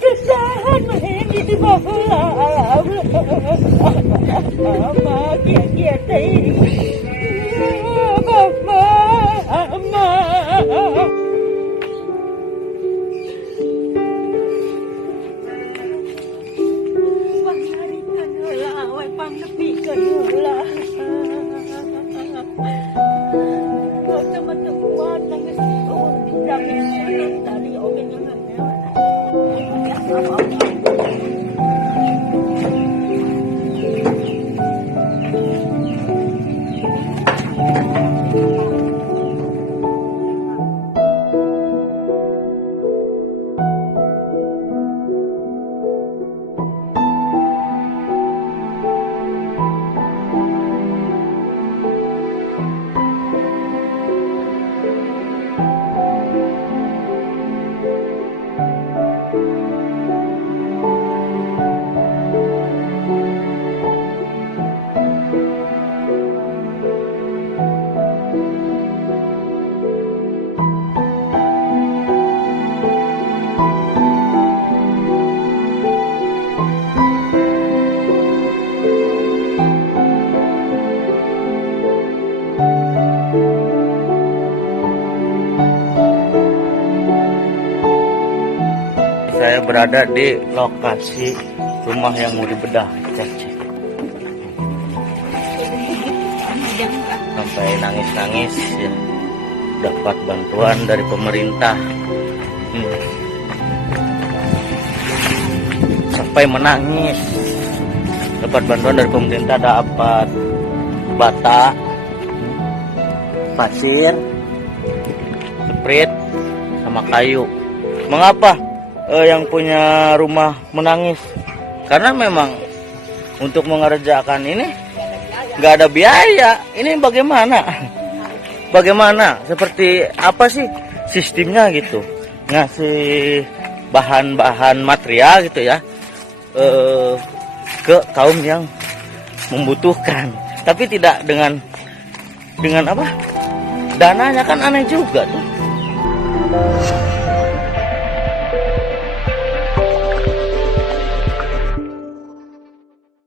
Kesahan ini di bawah mama kia teh mama panarikan lah wai pangepikan lah teman-teman nangis nangis tadi oke jangan Saya berada di lokasi rumah yang mau dibedah, Cece. Sampai nangis-nangis ya, dapat bantuan dari pemerintah. Sampai menangis, dapat bantuan dari pemerintah, dapat bata, pasir, sprit, sama kayu. Mengapa yang punya rumah menangis? Karena memang untuk mengerjakan ini nggak ada biaya. Ini bagaimana seperti apa sih sistemnya gitu, ngasih bahan-bahan material gitu ya ke kaum yang membutuhkan, tapi tidak dengan apa dananya, kan aneh juga tuh.